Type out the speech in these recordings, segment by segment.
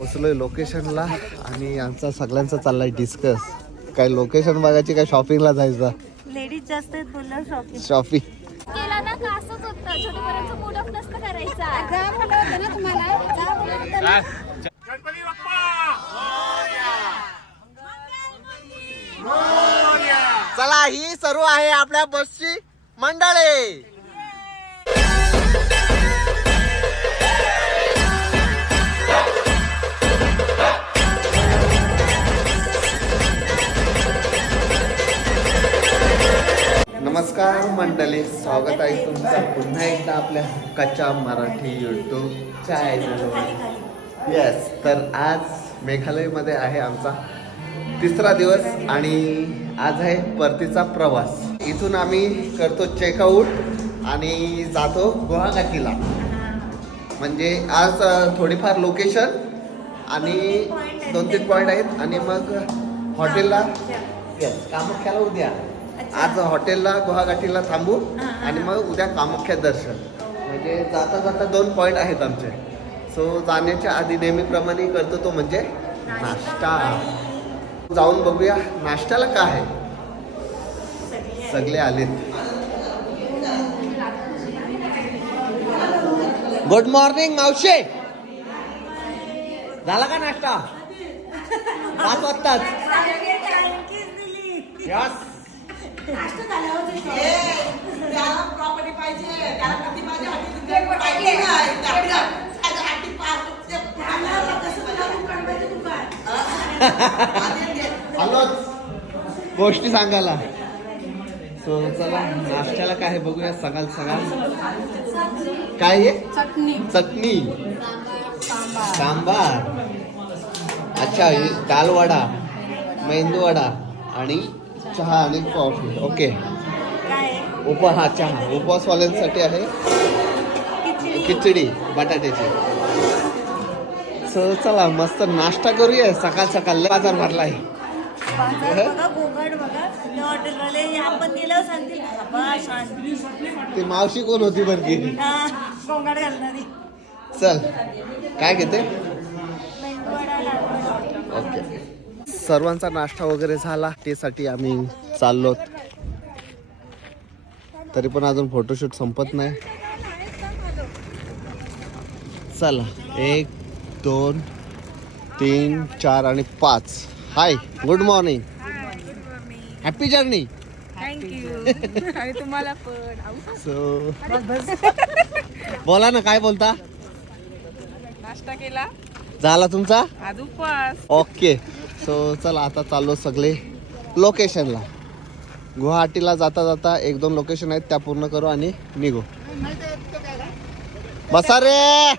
पोचलोय लोकेशनला आणि आमचा सगळ्यांचा चाललाय डिस्कस. काय लोकेशन बघायची, काय शॉपिंगला जायचं. लेडीज जास्त आहेत बोलल्यावर शॉपिंग केला ना का असंच होतं. छोटेपर्यंत मूड ऑफ नसतं करायचा. जा बोलत होतं ना तुम्हाला. जा बोलत होतं ना. गणपती बाप्पा चला, ही सर्व आहे आपल्या बसची मंडळी. नमस्कार मंडळी, स्वागत आहे तुमचं पुन्हा एकदा आपल्या हक्काच्या मराठी यूट्यूब चॅनलवर. येस, तर आज मेघालयमध्ये आहे आमचा तिसरा दिवस आणि आज आहे परतीचा प्रवास. इथून आम्ही करतो चेकआउट आणि जातो गुवाहाटीला. म्हणजे आज थोडीफार लोकेशन आणि 2-3 पॉईंट आहेत आणि मग हॉटेलला. येस, कामाख्याला उद्या. आज हॉटेलला गुवाहाटीला थांबू आणि मग उद्या कामाख्या दर्शन. म्हणजे जाता जाता 2 पॉईंट आहेत आमचे. सो जाण्याच्या आधी नेहमीप्रमाणे करतो तो म्हणजे नाश्ता. जाऊन बघूया नाश्त्याला काय आहे. सगळे आलेत. गुड मॉर्निंग मावशे. झाला का नाश्ता? 5 वाजताच. यस, प्रॉपर्टी पाहिजे. आलोच गोष्टी सांगायला. सो चला, नाश्त्याला काय आहे बघूया. सकाळ काय आहे? चटणी सांबार. अच्छा, दाल वडा, मेंदू वडा आणि चहा आणि कॉफी. ओके, चहा उपवासवाल्यांसाठी आहे. खिचडी बटाट्याची. सो चला, मस्त नाश्ता करूया. सकाळ बाजार भरला आहे. ती मावशी कोण होती बरं? गोंगाड घालणारी. चल, काय घेते? ओके, सर्वांचा नाश्ता वगैरे झाला. त्यासाठी आम्ही चाललो. तरी पण अजून फोटोशूट संपत नाही. चला, 1, 2, 3, 4 आणि 5. Hi, good morning. Happy journey. Thank you. आणि तुम्हाला पण. सो बोला ना, काय बोलता? नाश्ता केला झाला तुमचा? आज उपवास. ओके. सो चला, आता चाललो सगळे लोकेशनला. गुवाहाटीला जाता जाता 1-2 लोकेशन आहेत, त्या पूर्ण करू आणि निघू. बसा रे.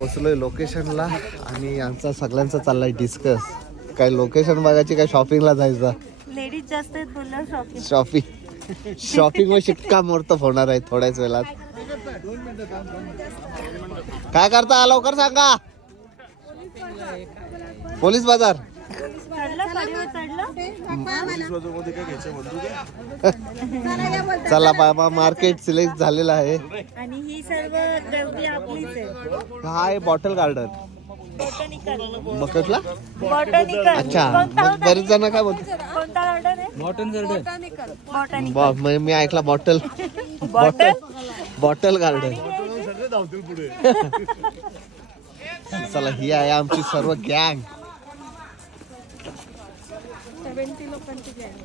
पोचलोय लोकेशनला आणि आमचा सगळ्यांचा चाललाय डिस्कस. काय लोकेशन बघायची, काय शॉपिंगला जायचं. लेडीज जास्त आहेत बोलल्यावर शॉपिंग व शिक्का मोर्त होणार आहे थोड्याच वेळात. काय करता लवकर सांगा. पोलीस बाजार. चला बाबा, मार्केट सिलेक्ट झालेलं आहे. आणि ही सर्व गर्दी आपलीच आहे. हा आहे बॉटल गार्डन. बकेटला. अच्छा, मग बरेच जण काय बोलतात. कोणता गार्डन आहे? बॉटल. मी ऐकला बॉटल. Bottle garden. चला, ही आहे आमची सर्व गँग. 70 लोकांची गँग.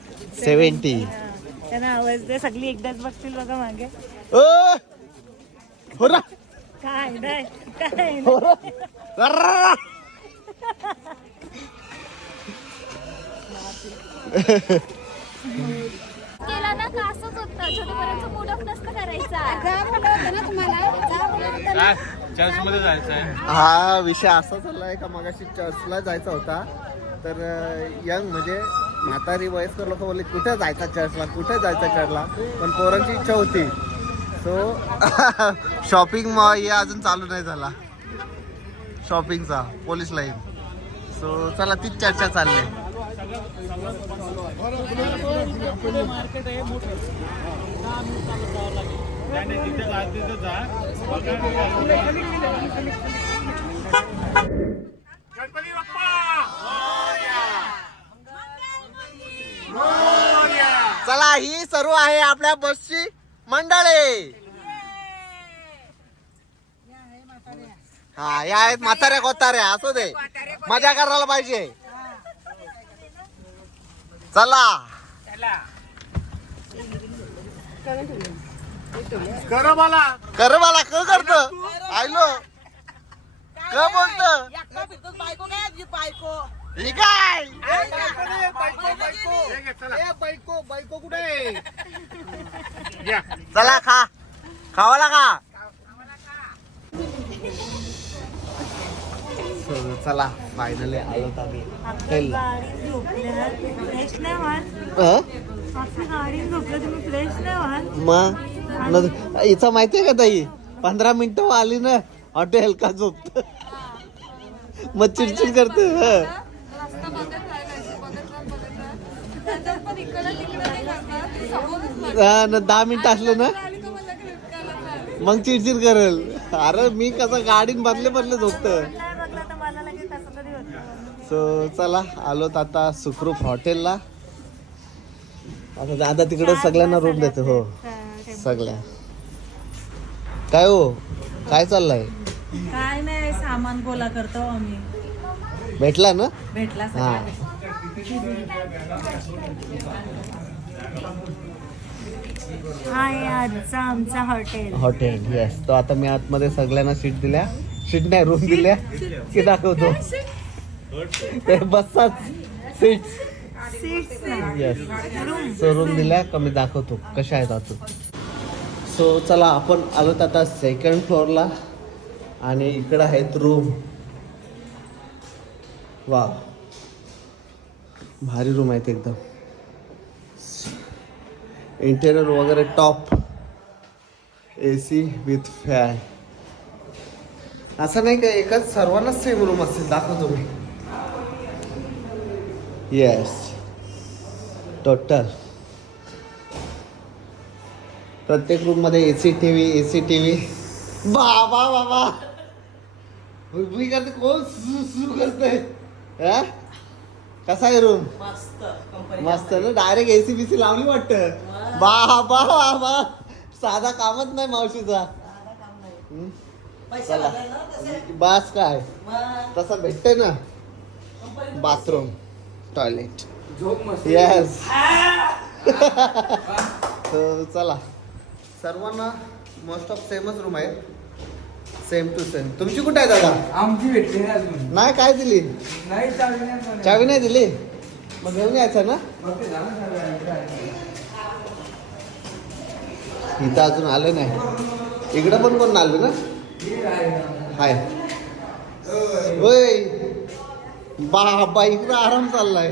70. त्यांना आवाज दे, सगळी एकदाच बघतील बघा मागे. हो रा. काय नाही, काय हो रा. केला ना का असंच होतं. छोटेपर्यंत मूड ऑफ नसतं करायचा. जा बोलत होतं ना तुम्हाला. जा बोलत होतं ना. चर्चमध्ये जायचं आहे. हा विषय असा चाललाय का मगाशी चर्चला जायचा होता. तर यंग म्हणजे म्हातारी वयस्कर लोक बोलले कुठे जायचा चर्चला, कुठे जायचा चर्चला. पण पोरांची इच्छा होती. सो शॉपिंग मॉल हे अजून चालू नाही झाला शॉपिंगचा, पोलीस लाईन. सो चला, तीच चर्चा चालली. मार्केट आहे मोठं. तिथे जा. सुरू आहे आपल्या बसची मंडळी. हा या आहेत म्हाताऱ्या कोताऱ्या. असू दे, मजा करायला पाहिजे. चला कर मला कर मला क करत आयलो क बोलत बायको काय बायको ही काय बायको कुठे या चला खा खावाला का. चला फायनली आलो आम्ही. गाडी झोपल्या फ्रेश नाही व्हाल. आपली गाडी झोपल्या तुम्ही फ्रेश नाही व्हाल. मग हिचं माहितीये का ताई 15 मिनिटं आली ना हॉटेल का झोपत मग चिडचिड करते. रस्ता बघत राहायला त्याच्यात पण इकडं तिकडं नाही करणार. 10 मिनिटं असलं ना मग चिडचिड करेल. अरे मी कसं गाडीन बदले झोपत. नाही बघला तर मला लगेच तसं कधी होतं. सो चला आलोत आता सुखरूप हॉटेलला. आता दादा तिकडे सगळ्यांना रूम देते. हो सगळ्या. काय हो काय चाललंय. काय नाही सामान गोला करतो आम्ही. भेटला ना. भेटला हा हा आहे आजचा आमचा हॉटेल. येस. तो आता मी आतमध्ये सगळ्यांना सीट नाही रूम दिल्या की दाखवतो. ते बसतात सीट. येस. सो रूम दिल्या का मी दाखवतो कशा आहेत आतून. सो चला आपण आलोत आता सेकंड फ्लोअरला आणि इकडं आहेत रूम. वा भारी रूम आहेत एकदम. इंटेरियर वगैरे टॉप. AC with fan. असं नाही का एकच सर्वांनाच सेम रूम असतील. दाखवतो मी. येस टोटल प्रत्येक रूम मध्ये AC टीव्ही. बाबा बाबा मी करते कोण सुरू करते. कसा आहे रूम. मस्त ना. डायरेक्ट AC BC लावली वाटत. बाबा बाबा साधा कामच नाही मावशीचा. चला बस काय तसा भेटते ना. Bathroom toilet. येस. चला सर्वांना मोस्ट ऑफ सेमच रूम आहे. Same to same. तुमची कुठे आहे दादा. आमची भेटली नाही अजून. नाही काय दिली. नाही चावी नाही दिली. मग घेऊन यायचं ना. इथं अजून आलं नाही. इकडं पण कोण आलं ना. हाय होय. बाबा इकडं आराम चाललाय.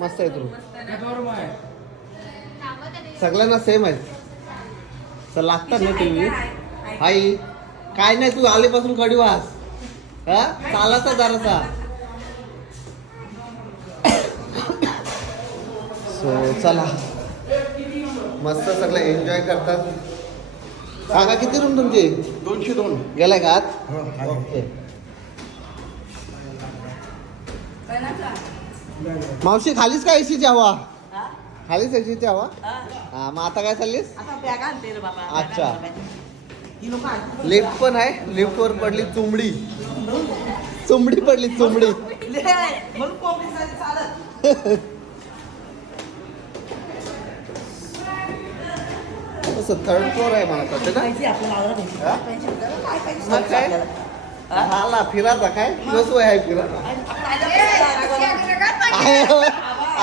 मस्त आहे रूम. सगळ्यांना सेम आहे. तर लागतात ना टीव्ही. आई काय नाही तू आलीपासून कडी वास. हा चालाचा जरासा. सो चला मस्त सगळे एन्जॉय करतात. सांगा किती रूम तुमची. 202 गेलाय का आत. ओके. मावशी खालीच का एसीची हवा. खालीच एसीची हवा. हा मग आता काय चाललीस. अच्छा लिफ्ट पण आहे. लिफ्ट वर पडली चुंबडी. चुंबडी पडली चुंबडी. थर्ड फ्लोर आहे म्हणत होते ना. मग काय हाला फिराचा काय दिवस आहे फिराचा.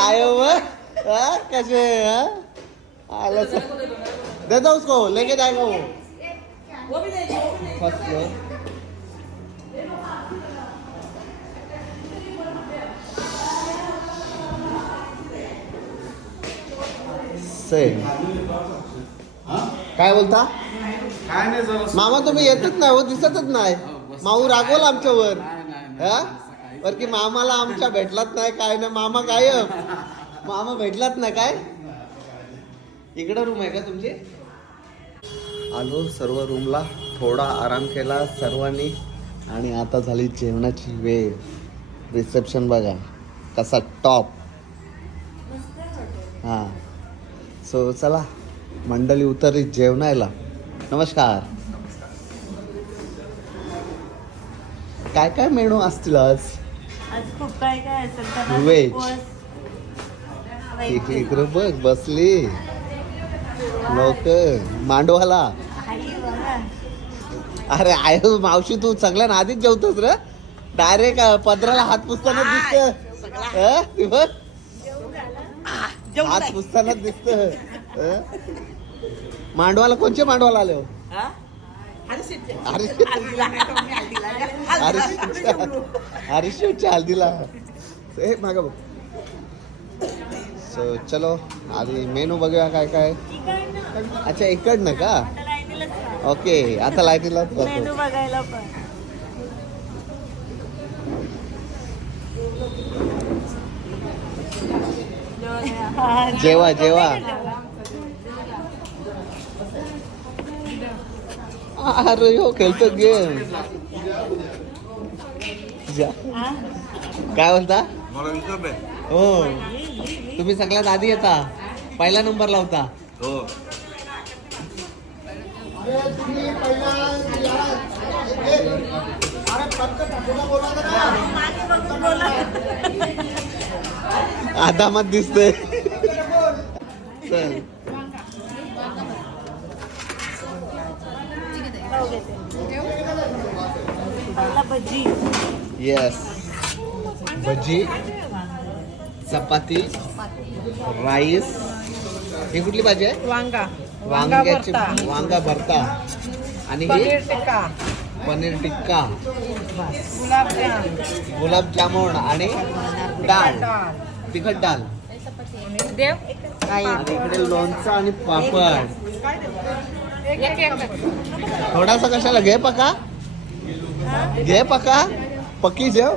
आयो कैसे आला दे दो उसको लेके जाएगा वो फर्स्ट फ्लोर. सेम. काय बोलता काय नाही जरा मामा तुम्ही येतच नाही हो. दिसतच नाही. माऊ रागवला आमच्यावर. बर की मामाला आमच्या भेटलाच नाही काय ना. मामा काय मामा भेटलाच नाही काय. इकडं रूम आहे का तुमची. आलो सर्व रूमला. थोडा आराम केला सर्वांनी आणि आता झाली जेवणाची वेळ. रिसेप्शन बघा कसा टॉप. हां सो चला मंडळी उतरली जेवणायला. नमस्कार. काय काय मेनू असतील आज? आज खूप काय काय असेल त्याला Veg. उपवास, veg. इकडे बघ बसली लोक मांडवाला. आई बघा. अरे आय मावशी तू सगळ्यांना आधीच जेवतोस रे. डायरेक्ट पदराला हात पुसताना दिसत. हात पुसताना दिसत. मांडवाला कोणचे मांडवाला आले हो? हरीशच्या हल्दीला. हे माग बघ. सो चलो आधी मेनू बघूया काय काय. अच्छा इकडनं का? आता लाईनीलाच राहा. ओके आता लाईनीलाच मेनू बघतो. बघायला पण. जेवा जेवा. अरे हो खेळतो गेम. हा? काय बोलता? मला विचारलंय. हो तुम्ही सगळ्यात आधी येता. पहिला नंबर लावता. हो. मागे बघून बोला. आदामात दिसतंय. चल पाव घेते. पहिला भजी. येस भजी चपाती राईस. ही कुठली भाजी आहे? वांग्याची वांगा भरता. आणि ही पनीर टिक्का गुलाबजामुन आणि डाळ तिखट डाळ. आणि इकडे लोणचं आणि पापड. थोडासा कशाला घे पका. घे पका पक्की जेव.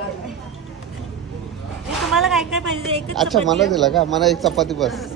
तुम्हाला काय काय पाहिजे? एकच अच्छा चपाती मला आहे? दिला का? मला एक चपाती बस.